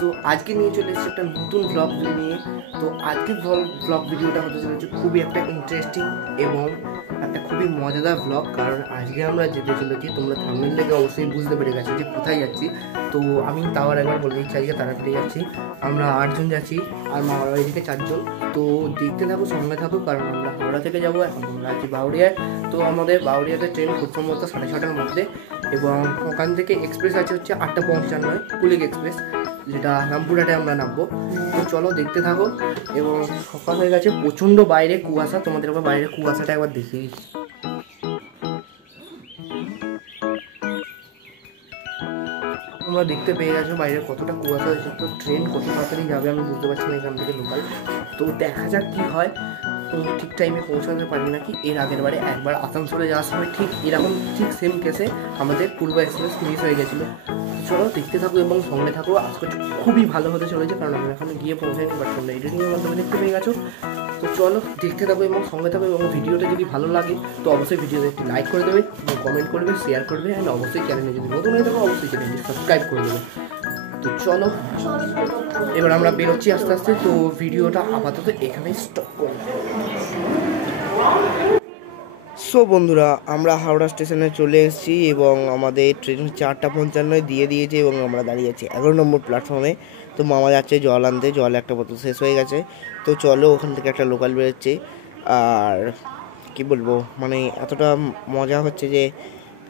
তো আজকে নিয়ে চলে এসেছি একটা নতুন ব্লগ নিয়ে। তো আজকের ব্লগ ভিডিওটা হতে চলেছে খুবই একটা ইন্টারেস্টিং এবং একটা খুবই মজাদার ব্লগ। কারণ আজকে আমরা যেতে চলেছি, তোমরা থাম্বনেল দেখে অবশ্যই বুঝতে পেরে গেছো যে কোথায় যাচ্ছি। তো আমি তাও একবার বলে দিচ্ছি, আজকে তাড়াতাড়ি যাচ্ছি। আমরা 8 জন যাচ্ছি আর মামার বাড়ি থেকে 4 জন। তো দেখতে থাকো, সঙ্গে থাকো, কারণ আমরা হাওড়া থেকে যাবো। এখন আমরা আছি বাউরিয়ায়। তো আমাদের বাউরিয়াতে ট্রেন খুব সম্ভবত 6:30টার মধ্যে, এবং ওখান থেকে এক্সপ্রেস আছে হচ্ছে 8:55 কুলিক এক্সপ্রেস, যেটা রামপুরহাটে আমরা নামবো। তো চলো দেখতে থাকো। এবং সকাল হয়ে গেছে, প্রচণ্ড বাইরে কুয়াশা। তোমাদের আবার বাইরে কুয়াশাটা একবার দেখিয়ে দিচ্ছি। তোমরা দেখতে পেয়ে গেছো বাইরে কতটা কুয়াশা হয়েছে। তো ট্রেন কত তাড়াতাড়ি যাবে আমি বুঝতে পারছি না এখান থেকে লোকাল। তো দেখা যাক কী হয়। তো ঠিক টাইমে পৌঁছাতে পারি নাকি। এর আগের বারে একবার আসানসোলে যাওয়ার সময় ঠিক সেম কেসে আমাদের পূর্ব এক্সপ্রেস মিস হয়ে গেছিলো। চলো দেখতে থাকো এবং সঙ্গে থাকো। আজকে খুবই ভালো হতে চলেছে, কারণ আমরা এখানে গিয়ে পৌঁছাইনি, বাট তোমরা এডিটিংয়ের মাধ্যমে দেখতে পেয়ে গেছো। তো চলো দেখতে থাকো এবং সঙ্গে থাকো। এবং ভিডিওটা যদি ভালো লাগে তো অবশ্যই ভিডিওতে একটি লাইক করে দেবে, কমেন্ট করবে, শেয়ার করবে, অ্যান্ড অবশ্যই চ্যানেলে যদি নতুন হয়ে থাকো অবশ্যই চ্যানেলটি সাবস্ক্রাইব করে দেবে। তো চলো এবার আমরা বেরোচ্ছি আস্তে আস্তে। তো ভিডিওটা আপাতত এখানেই স্টপ করব। সো বন্ধুরা, আমরা হাওড়া স্টেশনে চলে এসেছি এবং আমাদের ট্রেন 8:55 দিয়ে দিয়েছে এবং আমরা দাঁড়িয়ে আছি 11 নম্বর প্ল্যাটফর্মে। তো মামা যাচ্ছে জল আনতে, জল একটা বোতল শেষ হয়ে গেছে। তো চলো, ওখান থেকে একটা লোকাল বেরোচ্ছে। আর কি বলবো, মানে এতটা মজা হচ্ছে যে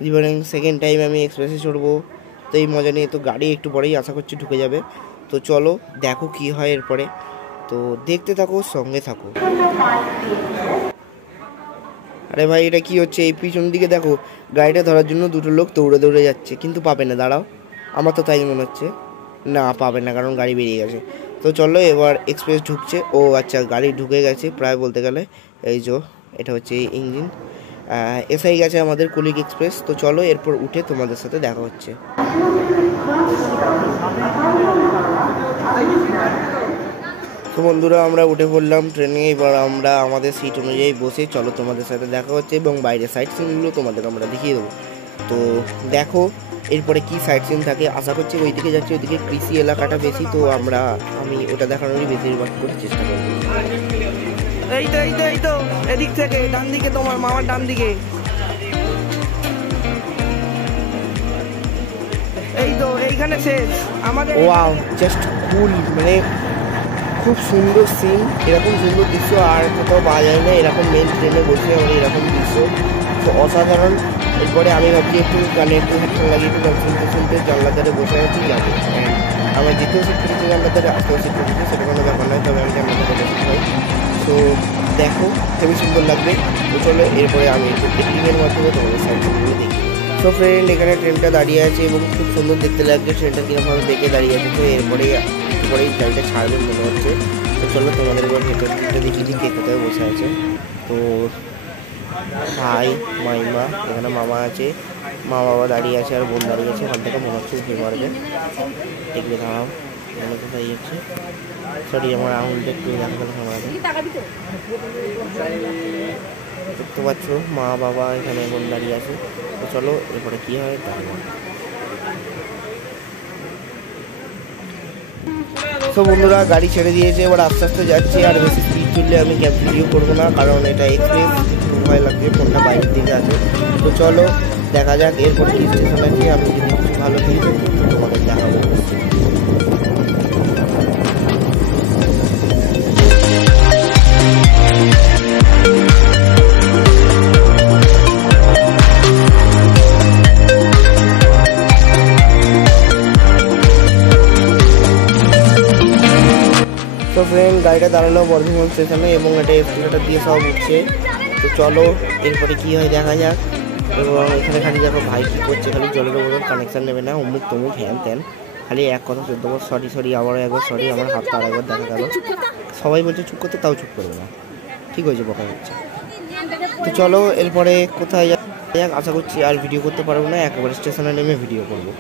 জীবনে সেকেন্ড টাইম আমি এক্সপ্রেসে চড়বো। তো এই মজা নিয়ে তো গাড়ি একটু পরেই আশা করছি ঢুকে যাবে। তো চলো দেখো কি হয় এরপরে। তো দেখতে থাকো, সঙ্গে থাকো। আরে ভাই, এটা কি হচ্ছে? এই পিছন দিকে দেখো, গাড়িটা ধরার জন্য দুটো লোক দৌড়ে দৌড়ে যাচ্ছে, কিন্তু পাবে না। দাঁড়াও, আমার তো তাই মনে হচ্ছে। না, পাবে না, কারণ গাড়ি বেরিয়ে গেছে। তো চলো, এবার এক্সপ্রেস ঢুকছে। ও আচ্ছা, গাড়ি ঢুকে গেছে প্রায় বলতে গেলে। এই যে এটা হচ্ছে ইঞ্জিন। এসেই গেছে আমাদের কুলিক এক্সপ্রেস। তো চলো এরপর উঠে তোমাদের সাথে দেখা হচ্ছে। তো বন্ধুরা, আমরা উঠে পড়লাম ট্রেনে। এবার আমরা আমাদের সিট অনুযায়ী বসে চলো তোমাদের সাথে দেখা হচ্ছে এবং বাইরের সাইড সিনগুলো তোমাদের আমরা দেখিয়ে দেবো। তো দেখো এরপরে কি সাইড সিন থাকে। আশা করছি ওইদিকে যাচ্ছি, ওইদিকে কৃষি এলাকাটা বেশি। তো আমি ওটা দেখানোরই বেশিরভাগ করে চেষ্টা করবো। এই তো এদিক থেকে ডান দিকে, তোমার মামার ডান দিকে। এই তো এইখানে শেষ আমাদের। ওয়াও, জাস্ট কুল, মানে খুব সুন্দর সিন। এরকম সুন্দর দৃশ্য আর কোথাও পাওয়া যায় না। এরকম মেন ট্রেনে বসে আমার এরকম দৃশ্য তো অসাধারণ। এরপরে আমি ভাবছি একটু গানে একটু হেডফোন লাগিয়ে একটু গান শুনতে শুনতে জানলা ধারে বসে আছি যাবো। আমার যেতেও শিট করেছি জানলা ধারে, আসতেও শিট করেছি, সেটা কোনো ব্যাপার নয়। তবে আমি জানলা ধারে বসে খাই। তো দেখো খুবই সুন্দর লাগবে। তো চলো এরপরে আমি একটু এডিটিংয়ের মাধ্যমে তোমাদের সাইডগুলো দেখি। তো ফ্রেন্ড, এখানে ট্রেনটা দাঁড়িয়ে আছে এবং খুব সুন্দর দেখতে লাগছে ট্রেনটা কীরকমভাবে দেখে দাঁড়িয়ে আছে। তো এরপরেই গাড়িটা ছাড়বে মনে হচ্ছে। তো চলো তোমাদের এবার ভেতরটা দেখিয়ে দিই কে কোথায় বসে আছে। তো ভাই, মাইমা, এখানে মামা আছে, মা বাবা দাঁড়িয়ে আছে আর বোন দাঁড়িয়ে আছে। ওখান থেকে মনে হচ্ছে উঠে মারবে। দেখবে, দাঁড়াও, মনে তো দাঁড়িয়ে যাচ্ছে। সরি, আমার আঙুলটা একটু দেখা গেল আমাদের। দেখতে পাচ্ছ মা বাবা এখানে বোন দাঁড়িয়ে আছে। তো চলো এরপরে কী হয় তাহলে। তো বন্ধুরা, গাড়ি ছেড়ে দিয়েছে, এবার আস্তে আস্তে যাচ্ছি। আর বেশি স্পিড চললে আমি ক্যাব ভিডিও করবো না, কারণ এটা এক্সপ্রেস, খুব ভয় লাগছে, ফোনটা বাইরের দিকে আছে। তো চলো দেখা যাক এরপর কি স্টেশন আছে। আমি যদি কিছু ভালো ফিল করি তোমাদের দেখাবো। তো ফ্রেন্ড, গাড়িটা দাঁড়ালো বর্ধমান স্টেশনে এবং এটা এক্সপ্রেসটা দিয়ে সব উঠছে। তো চলো এরপরে কী হয় দেখা যাক। এবং এখানে খালি দেখো ভাই কী করছে, খালি জলের বোতল কানেকশান নেবে না, অমুক তমুক হ্যান ত্যান, খালি এক কথা 14 বার সরি, আবারও একবার সরি, আমার হাতটা আরেকবার দেখা গেল। সবাই বলছে চুপ করতে, তাও চুপ করবে না, ঠিক হয়েছে, বকা হচ্ছে। তো চলো এরপরে কোথায় যাক। আশা করছি আর ভিডিও করতে পারবো না, একেবারে স্টেশনে নেমে ভিডিও করবো।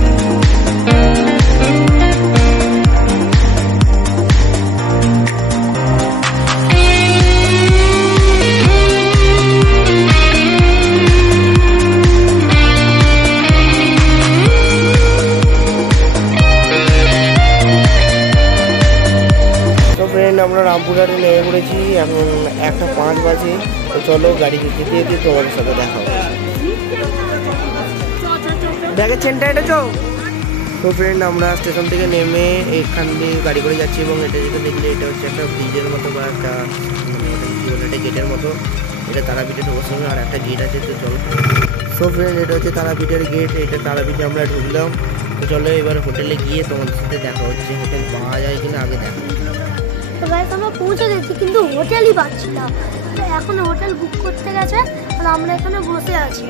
চলো গাড়ি যেতে যেতে তোমাদের সাথে দেখা হবে। ব্যাগের চেনটা এটেছো? তো ফ্রেন্ড আমরা স্টেশন থেকে নেমে এখান দিয়ে গাড়ি করে যাচ্ছি এবং এটা যেটা দেখলে এটা হচ্ছে একটা ব্রিজের মতো বা একটা একটা গেটের মতো। এটা তারাপীঠে ঢোকার সময় আর একটা গেট আছে, তো চলো। সো ফ্রেন্ড এটা হচ্ছে তারাপীঠের গেট, এটা তারাপীঠে আমরা ঢুকলাম। তো চলো এবার হোটেলে গিয়ে তোমাদের সাথে দেখা হচ্ছে, হোটেল পাওয়া যায় কিনা আগে দেখা। তো গাইস আমরা পৌঁছে গেছি কিন্তু হোটেলই পাচ্ছি না। এখন হোটেল বুক করতে গেছে আর আমরা এখানে বসে আছি।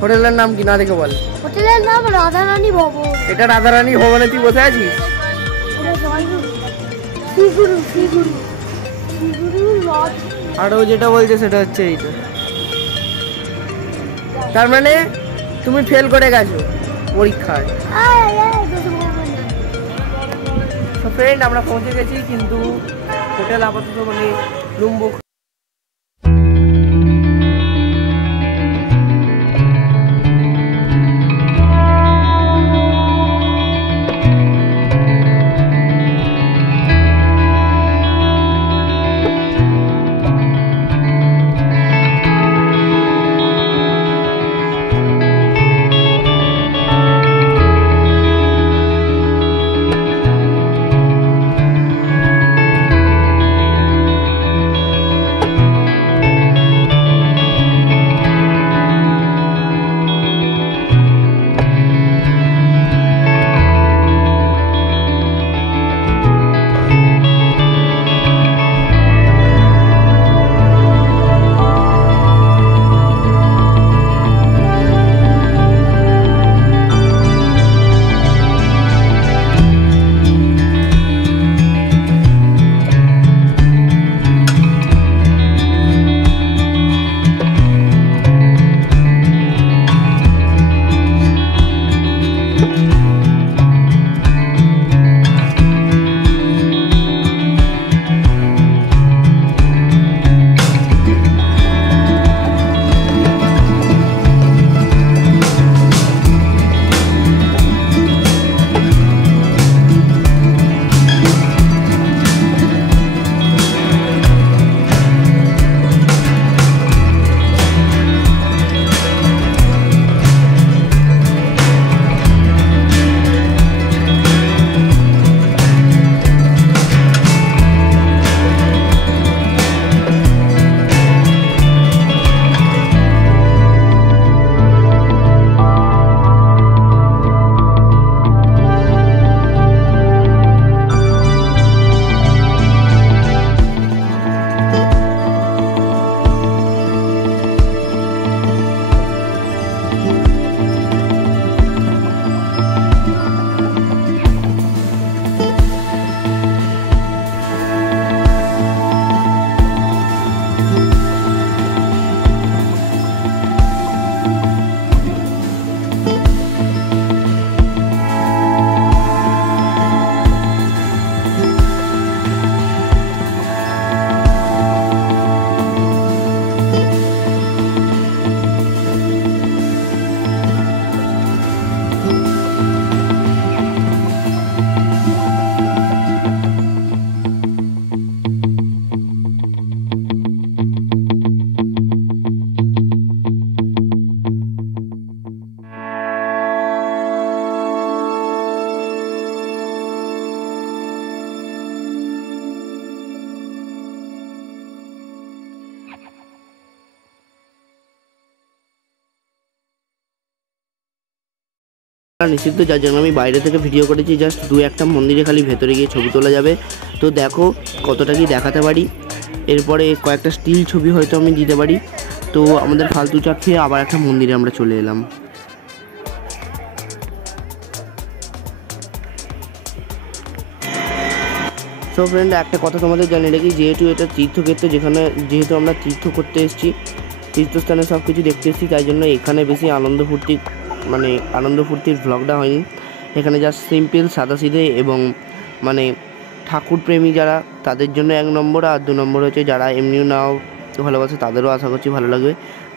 হোটেলের নাম কি না দেখে বল? হোটেলের নাম রাধারানী ভবন। এটা রাধারানী ভবনে তুই বসে আছিস? আর ও যেটা বলছে সেটা হচ্ছে এইটা, তার মানে তুমি ফেল করে গেছো পরীক্ষায়। তো ফ্রেন্ড আমরা পৌঁছে গেছি কিন্তু হোটেল আপাতত মানে রুম বুক। নিষিদ্ধ, যার জন্য আমি বাইরে থেকে ভিডিও করেছি। জাস্ট দু একটা মন্দিরে খালি ভেতরে গিয়ে ছবি তোলা যাবে। তো দেখো কতটা কি দেখাতে পারি। এরপরে কয়েকটা স্টিল ছবি হয়তো আমি দিতে পারি। তো আমাদের ফালতু চাপ খেয়ে আবার একটা মন্দিরে আমরা চলে এলাম। সো ফ্রেন্ড একটা কথা তোমাদের জানিয়ে রাখি, যেহেতু এটা তীর্থক্ষেত্র, যেহেতু আমরা তীর্থ করতে এসেছি, তীর্থস্থানে সব কিছু দেখতে এসেছি, তাই জন্য এখানে বেশি আনন্দ ফুর্তির ভ্লগটা হয়নি। এখানে জাস্ট সিম্পল সাদাসিধে এবং মানে ঠাকুর প্রেমী যারা তাদের জন্য 1 নম্বর, আর 2 নম্বর হচ্ছে যারা এমনিও নাও ভালোবাসে তাদেরও আশা করছি ভালো লাগবে।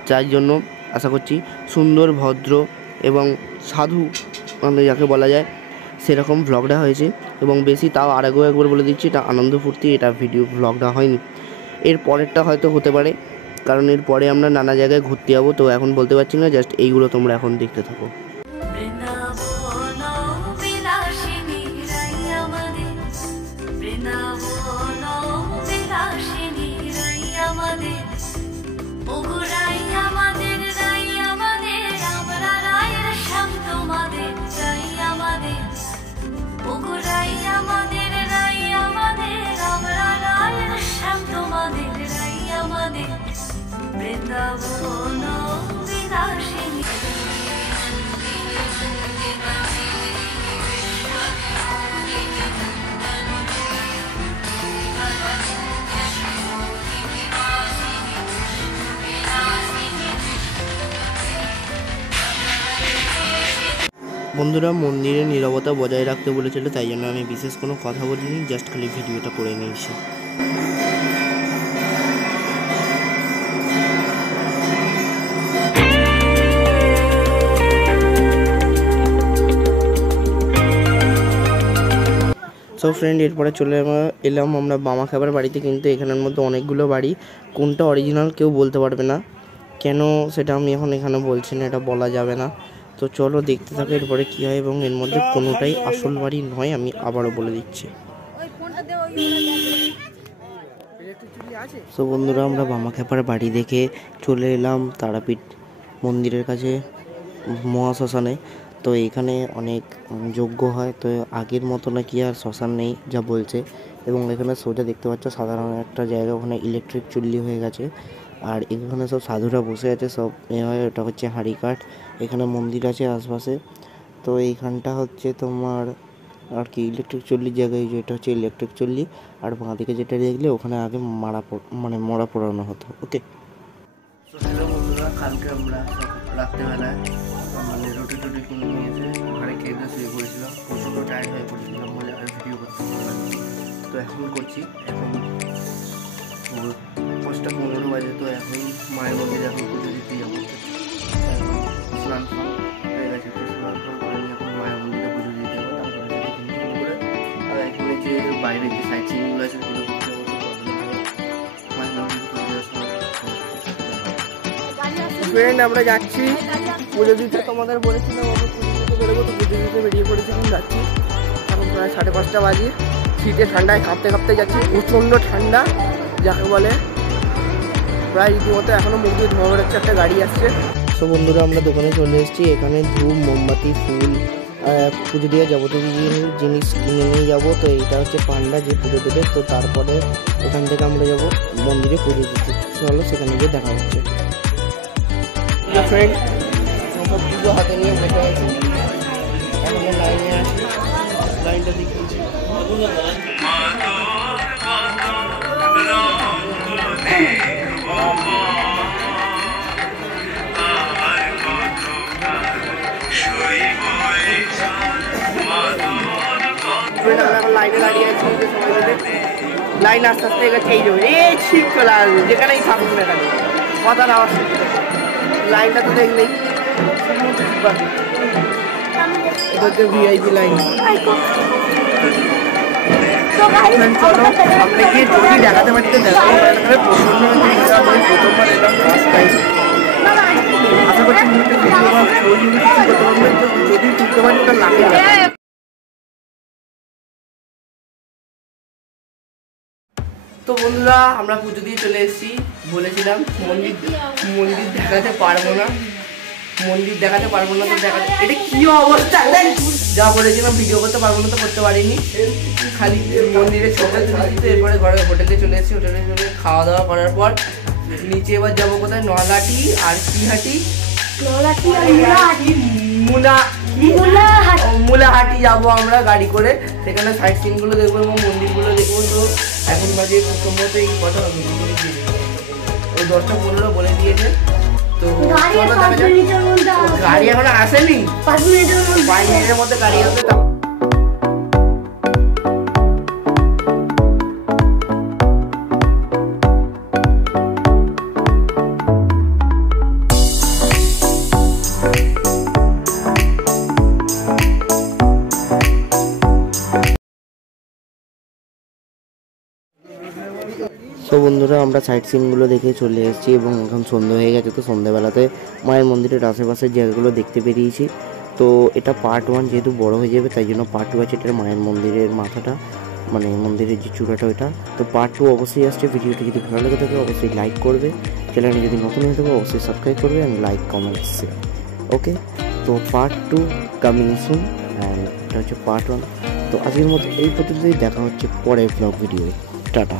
যার জন্য আশা করছি সুন্দর, ভদ্র এবং সাধু মানে যাকে বলা যায় সেরকম ভ্লগটা হয়েছে। এবং বেশি তাও একবার বলে দিচ্ছি, এটা আনন্দ ফুর্তি, এটা ভিডিও ভ্লগটা হয়নি। এর পরেরটা হয়তো হতে পারে, কারণ এর পরে আমরা নানা জায়গায় ঘুরতে যাবো। তো এখন বলতে পারছি না, জাস্ট এইগুলো তোমরা এখন দেখতে থাকো। বন্ধুরা মন্দিরে নীরবতা বজায় রাখতে বলেছিল, তাই জন্য আমি বিশেষ কোনো কথা বলিনি, জাস্ট খালি ভিডিওটা করে নিয়েছি। সো ফ্রেন্ড, এরপরে চলে এলাম আমরা বামাখ্যাপার বাড়িতে। কিন্তু এখানের মধ্যে অনেকগুলো বাড়ি, কোনটা অরিজিনাল কেউ বলতে পারবে না। কেন সেটা আমি এখন এখানে বলছি না, এটা বলা যাবে না। তো চলো দেখতে থাকো এরপরে কী হয়, এবং এর মধ্যে কোনোটাই আসল বাড়ি নয়, আমি আবারও বলে দিচ্ছি। তো বন্ধুরা আমরা বামাখ্যাপার বাড়ি দেখে চলে এলাম তারাপীঠ মন্দিরের কাছে, মহাশ্মশানে। তো এখানে অনেক যজ্ঞ হয়, তো আগের মতো নাকি আর শ্মশান নেই যা বলছে। এবং এখানে সোজা দেখতে পাচ্ছ সাধারণ একটা জায়গা, ওখানে ইলেকট্রিক চুল্লি হয়ে গেছে। আর এখানে সব সাধুরা বসে আছে, সব হয়, ওটা হচ্ছে হাঁড়িকাঠ। এখানে মন্দির আছে আশপাশে। তো এইখানটা হচ্ছে তোমার আর কি ইলেকট্রিক চুল্লির জায়গায়, যেটা হচ্ছে ইলেকট্রিক চুল্লি। আর বাঁদিকে যেটা দেখলে ওখানে আগে মরা পোড়ানো হতো। ওকে, তো হ্যালো বন্ধুরা, কালকে আমরা রাত্রেবেলায় মানে রুটি টুটি কিনে নিয়েছে, ঘরে খেয়ে শুয়ে পড়েছিলাম, প্রচণ্ড টায়ার্ড হয়ে পড়েছিলাম বলে আর ভিডিও করতে পারলাম। তো এখন করছি, এখন 5:15 বাজে। তো এখন মায়ের মন্দিরে এখন পুজো দিতে যাবো। স্নান হয়ে গেছে, তো স্নান করে নিয়ে এখন মায়ের মন্দিরে পুজো দিতে যাবো। তারপরে করে আর এখানে যে বাইরে যে সাইড সিনগুলো আছে সেগুলো করতে যাবো। মায়ের মন্দিরে পুজো দেওয়ার সময় ফ্রেন্ড আমরা যাচ্ছি পুজো দিতে। তোমাদের বলেছিলাম আমরা পুজো দিতে বেরোবো, তো পুজো দিতে বেরিয়ে পড়েছি, এখন যাচ্ছি। এখন প্রায় 5:30 বাজে, শীতে ঠান্ডায় কাঁপতে কাঁপতে যাচ্ছি, প্রচণ্ড ঠান্ডা যাকে বলে, প্রায় রীতিমতো এখনও মুখ দিয়ে ধোঁয়া বেরোচ্ছে। একটা গাড়ি আসছে। তো বন্ধুরা আমরা দোকানে চলে এসেছি, এখানে ধূপ, মোমবাতি, ফুল, পুজো দিয়ে যাবতীয় জিনিস কিনে নিয়ে যাবো। তো এইটা হচ্ছে পান্ডা যে পুজো দেবে। তো তারপরে এখান থেকে আমরা যাবো মন্দিরে পুজো দিতে। চলো সেখানে গিয়ে দেখা হচ্ছে। ফ্রেন্ড সব পুজো হাতে নিয়ে বসে আছি, এখনো লাইনে আছি, লাইনটা দেখিয়েছি। এখন লাইনে দাঁড়িয়ে আছি, লাইন আস্তে আস্তে এগেছে, এই যাবে এই ঠিক চলে আসবে, যেখানেই থাকুক না কেন কথার আওয়াজ। লাইনটা তো দেখলেই এটা হচ্ছে ভিআইপি লাইন। চলো সামনে গিয়ে যদি দেখাতে পারতে দেখাতে প্রচন্ড প্রথমবার এলাম ফার্স্ট টাইম। আশা করছি যদি তুলতে পারি ওটা লাগে। তো বন্ধুরা আমরা পুজো দিয়ে চলে এসেছি, বলেছিলাম মন্দির দেখাতে পারবো না, তো দেখাতে এটা কি অবস্থা, যা বলেছিলাম ভিডিও করতে পারবো না, তো করতে পারিনি, খালি মন্দিরের ছবি তুলেছি। এরপরে ঘরে হোটেলে চলে এসেছি, হোটেলে চলে খাওয়া দাওয়া করার পর নিচে এবার যাবো কোথায়, নলহাটি আর কি হাটি, মুলাহাটি যাবো আমরা গাড়ি করে। সেখানে সাইট সিনগুলো দেখবো এবং মন্দিরগুলো দেখবো। তো এখন বাজে প্রথমত এই কথা ওই 10:15 বলে দিয়েছে। তো গাড়ি এখন আসেনি, 5 মিনিটের মধ্যে গাড়ি আসবে। তো বন্ধুরা আমরা সাইট সিনগুলো দেখে চলে এসেছি এবং এখন সন্ধ্যে হয়ে গেছে, তো সন্ধ্যেবেলাতে মায়ের মন্দিরের আশেপাশের জায়গাগুলো দেখতে বেরিয়েছি। তো এটা পার্ট 1 যেহেতু বড় হয়ে যাবে তাই জন্য পার্ট 2 আছে, এটা মায়ের মন্দিরের মাথাটা, মানে মন্দিরের যে চূড়াটা ওইটা। তো পার্ট 2 অবশ্যই আসছে। ভিডিওটি যদি ভালো লেগে থাকে অবশ্যই লাইক করবে, চ্যানেলে যদি নতুন হয়ে থাকে অবশ্যই সাবস্ক্রাইব করবে অ্যান্ড লাইক কমেন্ট শেয়ার। ওকে, তো পার্ট 2 কামিং সুন অ্যান্ড এটা হচ্ছে পার্ট 1। তো আজকের মতো এই পর্যন্তই, দেখা হচ্ছে পরের ব্লগ ভিডিও। টাটা।